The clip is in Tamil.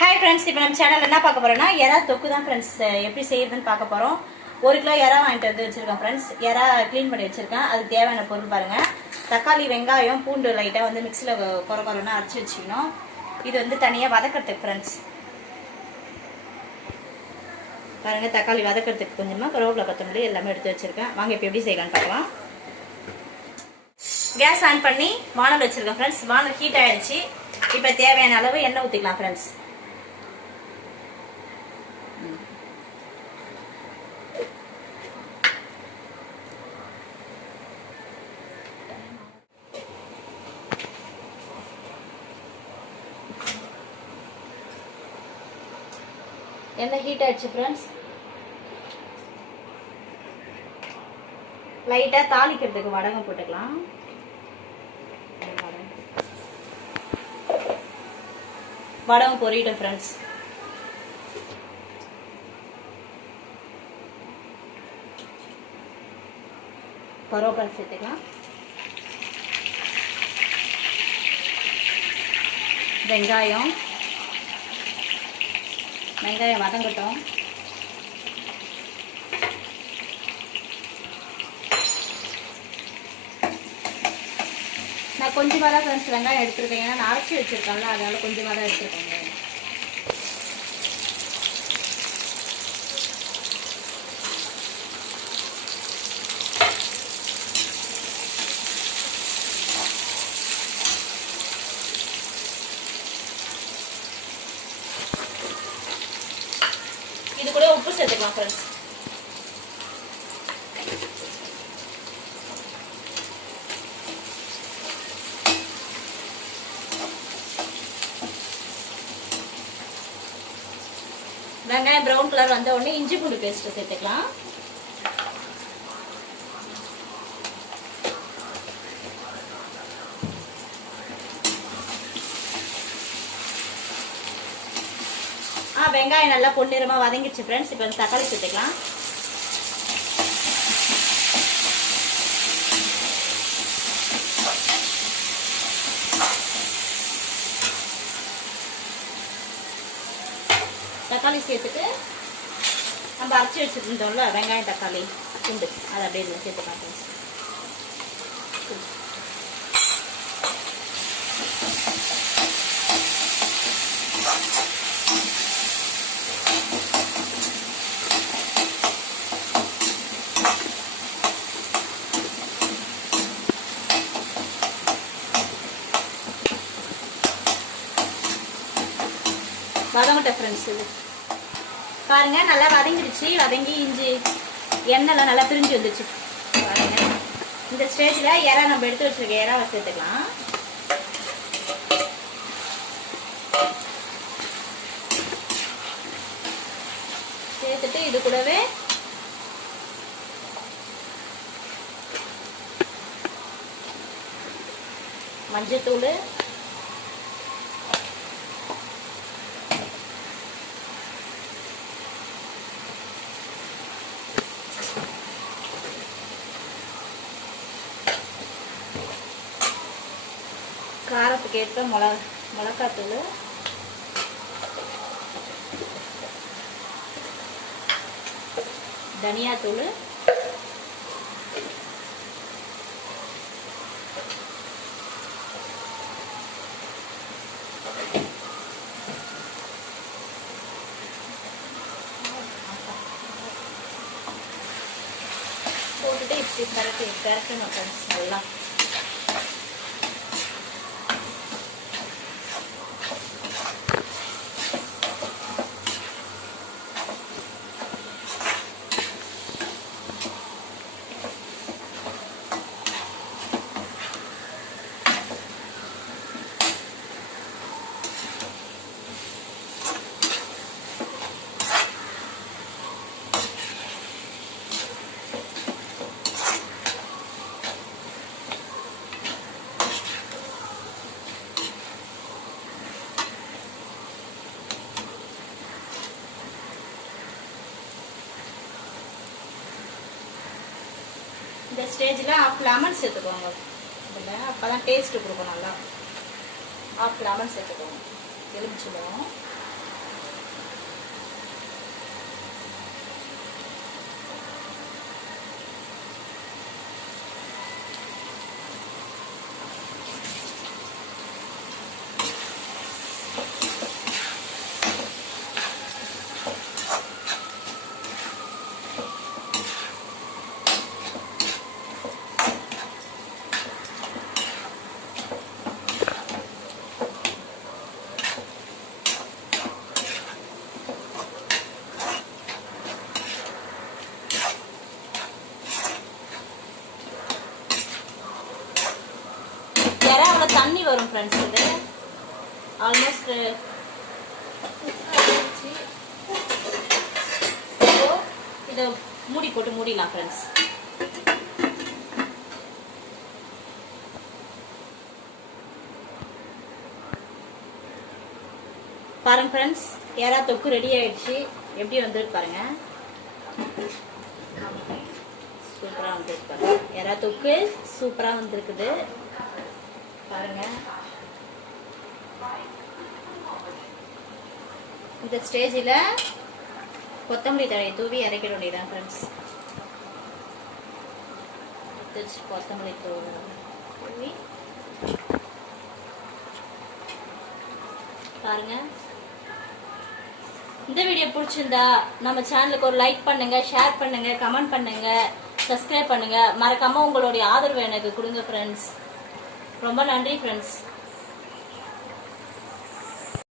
Hi friends, இப்போ நம்ம சேனல்ல என்ன பார்க்க போறோம்னா எறா தொக்கு தான் फ्रेंड्स எப்படி செய்யறதுன்னு பார்க்க போறோம். 1 கிலோ எறா வாங்கிட்டு வந்து வச்சிருக்கேன் फ्रेंड्स. எறா க்ளீன் பண்ணி வச்சிருக்கேன். அதுக்கு தேவையான பொருள் பாருங்க. தக்காளி, வெங்காயம், பூண்டு லைட்டா வந்து மிக்ஸில கொரகொரனா அரைச்சு வச்சுக்கணும். இது வந்து தனியா வதக்கிறதுக்கு फ्रेंड्स. பாருங்க தக்காளி வதக்கிறதுக்கு கொஞ்சமா கருவேப்பிலை கொத்தமல்லி எல்லாமே எடுத்து வச்சிருக்கேன். வாங்க இப்போ எப்படி செய்யலாம்னு பார்க்கலாம். கேஸ் ஆன் பண்ணி வானல் வச்சிருக்கேன் फ्रेंड्स. வானல் ஹீட் ஆயிடுச்சு. இப்போ தேவையான அளவு எண்ணெய் ஊத்திக்கலாம் फ्रेंड्स. எண்ணெய் ஹீட் ஆயிடுச்சு फ्रेंड्स. லைட்டா தாளிக்கிறதுக்கு வடகம் போட்டுக்கலாம். வடகம் பொரியிடும் फ्रेंड्स. கருவேப்பிலை சேர்த்துக்கலாம். வெங்காயம் வதங்கட்டும். நான் கொஞ்சமாக தான் ஃப்ரெண்ட்ஸ் வெங்காயம் எடுத்துருக்கேன். ஏன்னா நான் அரைச்சி வச்சுருக்கேன்ல, அதனால கொஞ்சமாக தான் எடுத்துருக்கேங்க. இது கூட உப்பு சேர்த்துக்கலாம் ஃப்ரெண்ட்ஸ். வெங்காயம் ப்ரௌன் கலர் வந்த உடனே இஞ்சி பூண்டு பேஸ்ட் சேர்த்துக்கலாம். வெங்காயம் நல்லா பொன்னிறமா வதங்கிடுச்சு ஃப்ரெண்ட்ஸ். இப்போ தக்காளி சேர்த்துக்கலாம். தக்காளி சேர்த்துட்டு நம்ம அரைச்சி வச்சுருந்தோம்ல வெங்காயம் தக்காளி பூண்டு அதை அப்படியே இதில் சேர்த்துக்கலாம் ஃப்ரெண்ட்ஸ். வதங்கட்ட ஃப்ரெண்ட்ஸ். இது பாருங்க நல்லா வதங்கிடுச்சு. வதங்கி இஞ்சி எண்ணெய்லாம் நல்லா பிரிஞ்சு வந்துச்சு பாருங்க. இந்த ஸ்டேஜில் எறா நம்ம எடுத்து வச்சிருக்க எறாவை சேர்த்துக்கலாம். சேர்த்துட்டு இது கூடவே மஞ்சத்தூள், காரத்துக்கு ஏற்ப மிளகாத்தூள், தனியாத்தூள், போட்டுட்டு இப்படி பரட்டணும் ஃப்ரெண்ட்ஸ் நல்லா. இந்த ஸ்டேஜில் ஆஃப் லெமன் சேர்த்துக்கோங்க. இதில் அப்போ தான் டேஸ்ட்டு கொடுக்கும் நல்லா. ஆஃப் லெமன் சேர்த்துக்கோங்க. எலுமிச்சம்பழம் மூடி போட்டு மூடிடலாம் ஃப்ரெண்ட்ஸ். பாருங்க ஃப்ரெண்ட்ஸ், எறா தொக்கு ரெடி ஆயிடுச்சு. எப்படி வந்துருக்கு பாருங்க, சூப்பரா வந்துருக்கு பாருங்க. எறா தொக்கு சூப்பரா வந்திருக்குது பாருங்க. இந்த ஸ்டேஜில் கொத்தமல்லி தழையை தூவி இறக்கிட வேண்டியதான் ஃப்ரெண்ட்ஸ். கொத்தமல்லி தூவி பாருங்க. இந்த வீடியோ பிடிச்சிருந்தா நம்ம சேனலுக்கு ஒரு லைக் பண்ணுங்க, ஷேர் பண்ணுங்க, கமெண்ட் பண்ணுங்க, சப்ஸ்கிரைப் பண்ணுங்க. மறக்காம உங்களுடைய ஆதரவு எனக்கு கொடுங்க ஃப்ரெண்ட்ஸ். ரொம்ப நன்றி ஃப்ரெண்ட்ஸ்.